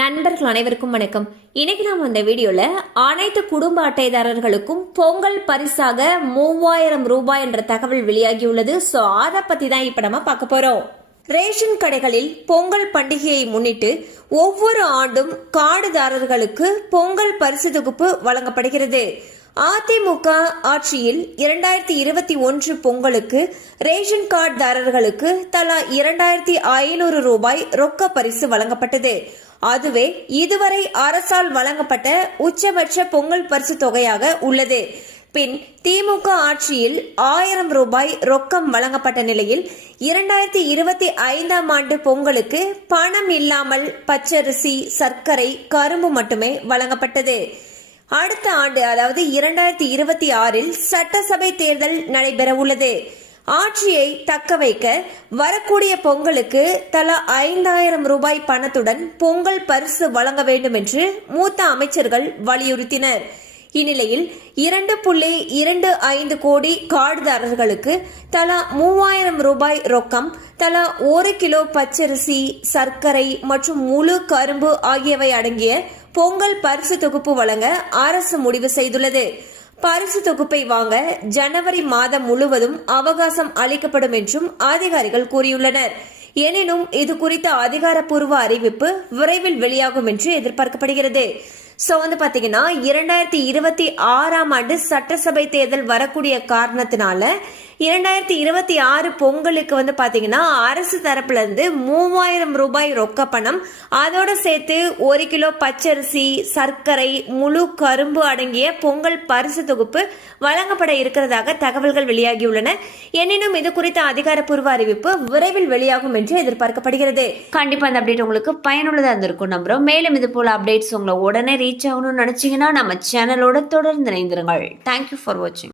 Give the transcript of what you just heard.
நண்பர்கள் அனைவருக்கும் வணக்கம் இன்னைக்கு நாம் அந்த வீடியோவில் அனைத்து குடும்ப அட்டைதாரர்களுக்கும் பொங்கல் பரிசாக மூவாயிரம் ரூபாய் என்ற தகவல் வெளியாகியுள்ளது ஸோ அதை பற்றி தான் இப்போ நம்ம பார்க்க போகிறோம் ரேஷன் கடைகளில் பொங்கல் பண்டிகையை முன்னிட்டு ஒவ்வொரு ஆண்டும் காடுதாரர்களுக்கு பொங்கல் பரிசு தொகுப்பு வழங்கப்படுகிறது அதிமுக ஆட்சியில் இரண்டாயிரத்தி இருபத்தி ஒன்று பொங்கலுக்கு ரேஷன் கார்டு தாரர்களுக்கு தலா இரண்டாயிரத்தி ஐநூறு ரூபாய் ரொக்க பரிசு வழங்கப்பட்டது அதுவே இதுவரை அரசால் வழங்கப்பட்ட உச்சபட்ச பொங்கல் பரிசு தொகையாக உள்ளது பின் திமுக ஆட்சியில் ஆயிரம் ரூபாய் ரொக்கம் வழங்கப்பட்ட நிலையில் இரண்டாயிரத்தி இருபத்தி ஐந்தாம் ஆண்டு பொங்கலுக்கு பணம் இல்லாமல் பச்சரிசி சர்க்கரை கரும்பு மட்டுமே வழங்கப்பட்டது அடுத்த ஆண்டு அதாவது இரண்டாயிரத்தி இருபத்தி ஆறில் சட்டசபை தேர்தல் நடைபெற உள்ளது ஆட்சியை தக்க வைக்க வரக்கூடிய பொங்கலுக்கு தலா ஐந்தாயிரம் ரூபாய் பணத்துடன் பொங்கல் பரிசு வழங்க வேண்டும் என்று மூத்த அமைச்சர்கள் வலியுறுத்தினர் இந்நிலையில் இரண்டு புள்ளி இரண்டு ஐந்து கோடி கார்டுதாரர்களுக்கு தலா மூவாயிரம் ரூபாய் ரொக்கம் தலா ஒரு கிலோ பச்சரிசி சர்க்கரை மற்றும் முழு கரும்பு ஆகியவை அடங்கிய பொங்கல் பரிசு தொகுப்பு வழங்க அரசு முடிவு செய்துள்ளது பரிசு தொகுப்பை வாங்க ஜனவரி மாதம் முழுவதும் அவகாசம் அளிக்கப்படும் என்றும் அதிகாரிகள் கூறியுள்ளனர் எனினும் இது குறித்த அதிகாரப்பூர்வ அறிவிப்பு விரைவில் வெளியாகும் என்று எதிர்பார்க்கப்படுகிறது ஸோ வந்து பார்த்தீங்கன்னா இரண்டாயிரத்தி இருபத்தி ஆறாம் ஆண்டு சட்டசபை தேர்தல் வரக்கூடிய காரணத்தினால இரண்டாயிரத்தி இருபத்தி ஆறு பொங்கலுக்கு வந்து பார்த்தீங்கன்னா அரசு இருந்து மூவாயிரம் ரூபாய் ரொக்க பணம் அதோடு சேர்த்து ஒரு கிலோ பச்சரிசி சர்க்கரை முழு கரும்பு அடங்கிய பொங்கல் பரிசு தொகுப்பு வழங்கப்பட இருக்கிறதாக தகவல்கள் வெளியாகியுள்ளன எனினும் இது குறித்த அதிகாரப்பூர்வ அறிவிப்பு விரைவில் வெளியாகும் என்று எதிர்பார்க்கப்படுகிறது கண்டிப்பாக அந்த அப்டேட் உங்களுக்கு பயனுள்ளதாக இருந்திருக்கும் நம்புறோம் மேலும் இது போல அப்டேட்ஸ் உங்களை உடனே ரீச் ஆகணும்னு நினைச்சீங்கன்னா நம்ம சேனலோட தொடர்ந்து இணைந்திருங்கள் தேங்க்யூ ஃபார் வாட்சிங்